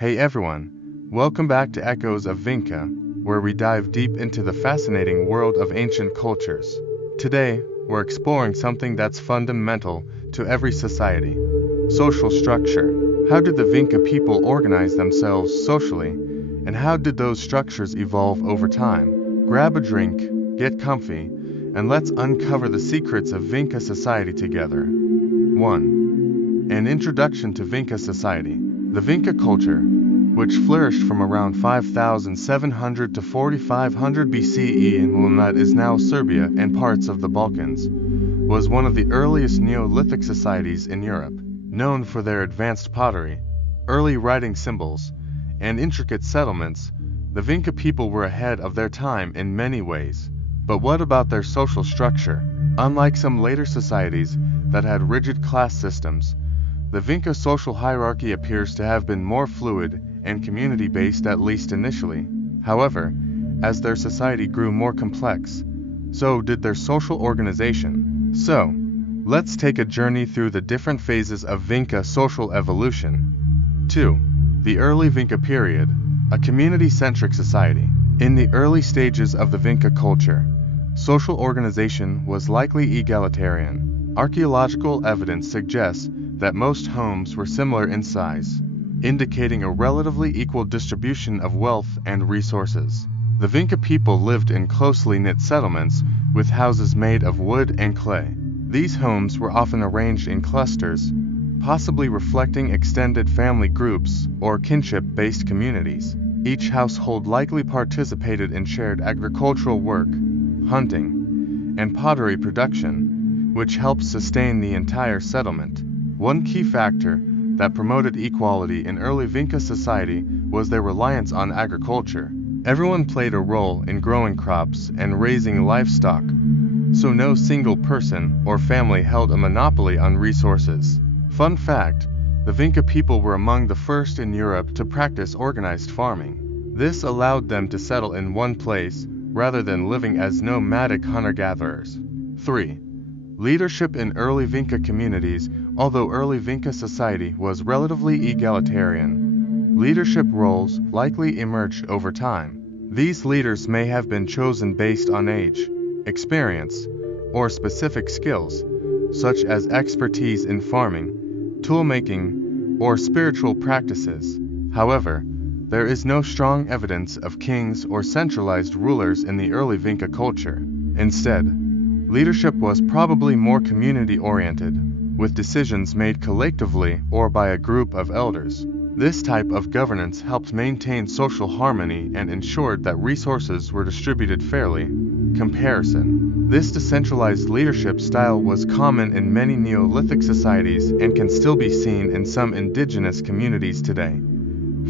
Hey everyone, welcome back to Echoes of Vinca, where we dive deep into the fascinating world of ancient cultures. Today, we're exploring something that's fundamental to every society: social structure. How did the Vinca people organize themselves socially, and how did those structures evolve over time? Grab a drink, get comfy, and let's uncover the secrets of Vinca society together. 1. An introduction to Vinca society. The Vinca culture, which flourished from around 5700 to 4500 BCE in what is now Serbia and parts of the Balkans, was one of the earliest Neolithic societies in Europe. Known for their advanced pottery, early writing symbols, and intricate settlements, the Vinca people were ahead of their time in many ways. But what about their social structure? Unlike some later societies that had rigid class systems, the Vinca social hierarchy appears to have been more fluid and community-based, at least initially. However, as their society grew more complex, so did their social organization. So, let's take a journey through the different phases of Vinca social evolution. 2. The early Vinca period, a community-centric society. In the early stages of the Vinca culture, social organization was likely egalitarian. Archaeological evidence suggests that most homes were similar in size, indicating a relatively equal distribution of wealth and resources. The Vinca people lived in closely knit settlements with houses made of wood and clay. These homes were often arranged in clusters, possibly reflecting extended family groups or kinship-based communities. Each household likely participated in shared agricultural work, hunting, and pottery production, which helped sustain the entire settlement. One key factor that promoted equality in early Vinca society was their reliance on agriculture. Everyone played a role in growing crops and raising livestock, so no single person or family held a monopoly on resources. Fun fact, the Vinca people were among the first in Europe to practice organized farming. This allowed them to settle in one place rather than living as nomadic hunter-gatherers. 3. Leadership in early Vinca communities. Although early Vinca society was relatively egalitarian, leadership roles likely emerged over time. These leaders may have been chosen based on age, experience, or specific skills, such as expertise in farming, toolmaking, or spiritual practices. However, there is no strong evidence of kings or centralized rulers in the early Vinca culture. Instead, leadership was probably more community-oriented, with decisions made collectively or by a group of elders. This type of governance helped maintain social harmony and ensured that resources were distributed fairly. Comparison. This decentralized leadership style was common in many Neolithic societies and can still be seen in some indigenous communities today.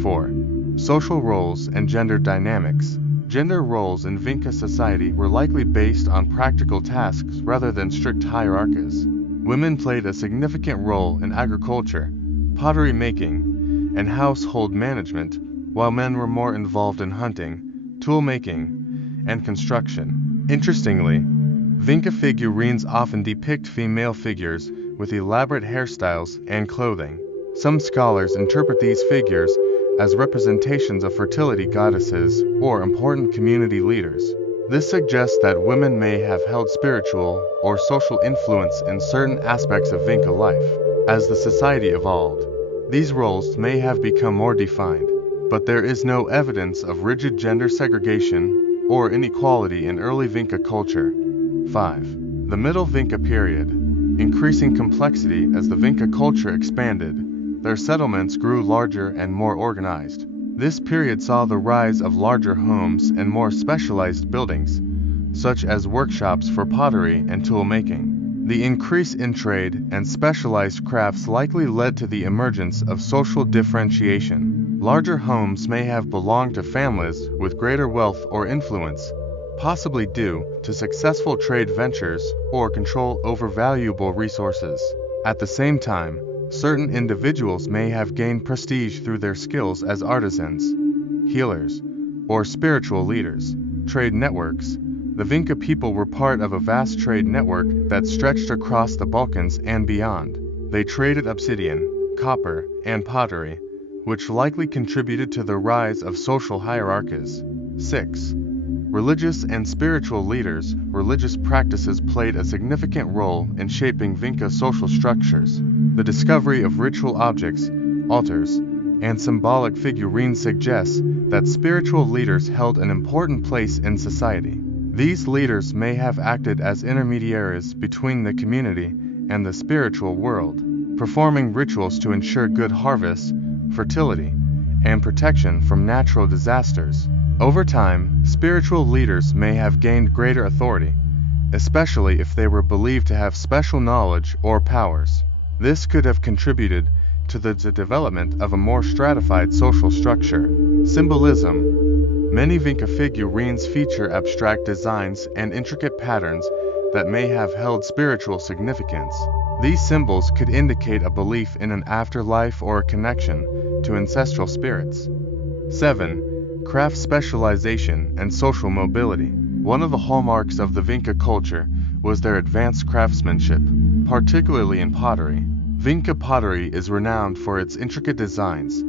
4. Social roles and gender dynamics. Gender roles in Vinca society were likely based on practical tasks rather than strict hierarchies. Women played a significant role in agriculture, pottery making, and household management, while men were more involved in hunting, tool making, and construction. Interestingly, Vinca figurines often depict female figures with elaborate hairstyles and clothing. Some scholars interpret these figures as representations of fertility goddesses or important community leaders. This suggests that women may have held spiritual or social influence in certain aspects of Vinca life. As the society evolved, these roles may have become more defined, but there is no evidence of rigid gender segregation or inequality in early Vinca culture. 5. The Middle Vinca period. Increasing complexity. As the Vinca culture expanded, their settlements grew larger and more organized. This period saw the rise of larger homes and more specialized buildings, such as workshops for pottery and tool making. The increase in trade and specialized crafts likely led to the emergence of social differentiation. Larger homes may have belonged to families with greater wealth or influence, possibly due to successful trade ventures or control over valuable resources. At the same time, certain individuals may have gained prestige through their skills as artisans, healers, or spiritual leaders. Trade networks. The Vinca people were part of a vast trade network that stretched across the Balkans and beyond. They traded obsidian, copper, and pottery, which likely contributed to the rise of social hierarchies. 6. Religious and spiritual leaders. Religious practices played a significant role in shaping Vinca social structures. The discovery of ritual objects, altars, and symbolic figurines suggests that spiritual leaders held an important place in society. These leaders may have acted as intermediaries between the community and the spiritual world, performing rituals to ensure good harvests, fertility, and protection from natural disasters. Over time, spiritual leaders may have gained greater authority, especially if they were believed to have special knowledge or powers. This could have contributed to the development of a more stratified social structure. Symbolism. Many Vinca figurines feature abstract designs and intricate patterns that may have held spiritual significance. These symbols could indicate a belief in an afterlife or a connection to ancestral spirits. 7. Craft specialization and social mobility. One of the hallmarks of the Vinca culture was their advanced craftsmanship, particularly in pottery. Vinca pottery is renowned for its intricate designs,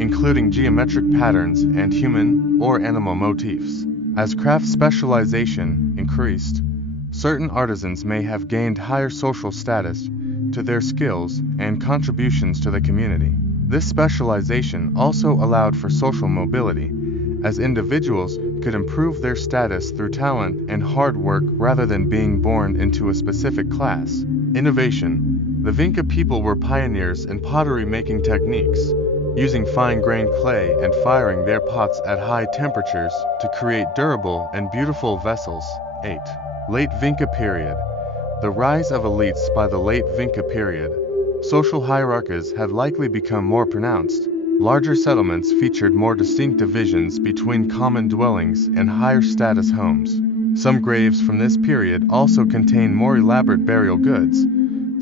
including geometric patterns and human or animal motifs. As craft specialization increased, certain artisans may have gained higher social status to their skills and contributions to the community. This specialization also allowed for social mobility, as individuals could improve their status through talent and hard work rather than being born into a specific class. Innovation. The Vinca people were pioneers in pottery-making techniques, using fine-grained clay and firing their pots at high temperatures to create durable and beautiful vessels. 8. Late Vinca period. The rise of elites. By the late Vinca period, social hierarchies had likely become more pronounced. Larger settlements featured more distinct divisions between common dwellings and higher status homes. Some graves from this period also contain more elaborate burial goods,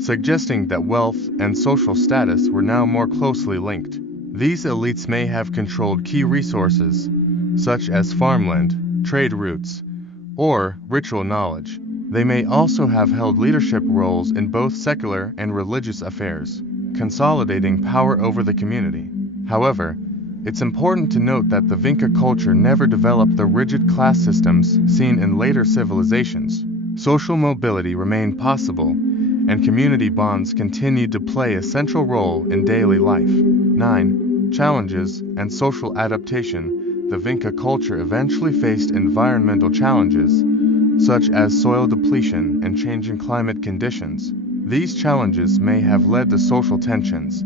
suggesting that wealth and social status were now more closely linked. These elites may have controlled key resources, such as farmland, trade routes, or ritual knowledge. They may also have held leadership roles in both secular and religious affairs, consolidating power over the community. However, it's important to note that the Vinca culture never developed the rigid class systems seen in later civilizations. Social mobility remained possible, and community bonds continued to play a central role in daily life. 9. Challenges and social adaptation. The Vinca culture eventually faced environmental challenges, such as soil depletion and changing climate conditions. These challenges may have led to social tensions,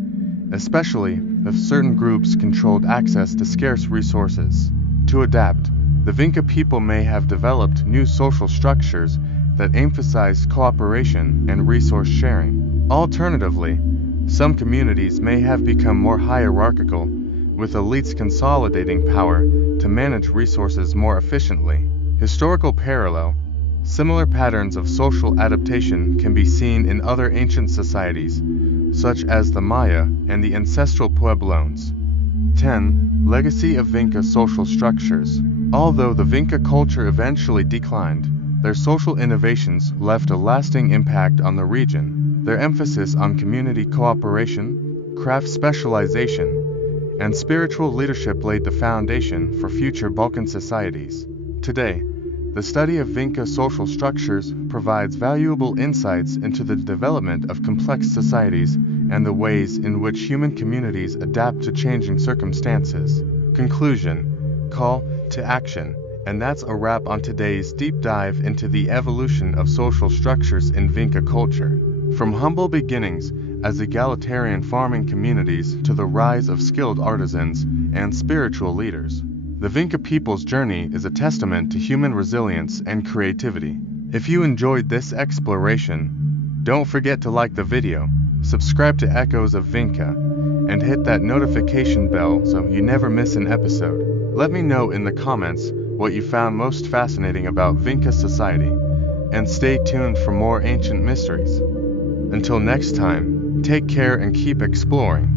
especially if certain groups controlled access to scarce resources. To adapt, the Vinca people may have developed new social structures that emphasized cooperation and resource sharing. Alternatively, some communities may have become more hierarchical, with elites consolidating power to manage resources more efficiently. Historical parallel. Similar patterns of social adaptation can be seen in other ancient societies, such as the Maya and the ancestral Pueblones. 10. Legacy of Vinca social structures. Although the Vinca culture eventually declined, their social innovations left a lasting impact on the region. Their emphasis on community cooperation, craft specialization, and spiritual leadership laid the foundation for future Balkan societies. Today, the study of Vinca social structures provides valuable insights into the development of complex societies and the ways in which human communities adapt to changing circumstances. Conclusion. Call to action. And that's a wrap on today's deep dive into the evolution of social structures in Vinca culture. From humble beginnings as egalitarian farming communities to the rise of skilled artisans and spiritual leaders, the Vinca people's journey is a testament to human resilience and creativity. If you enjoyed this exploration, don't forget to like the video, subscribe to Echoes of Vinca, and hit that notification bell so you never miss an episode. Let me know in the comments what you found most fascinating about Vinca society, and stay tuned for more ancient mysteries. Until next time, take care and keep exploring.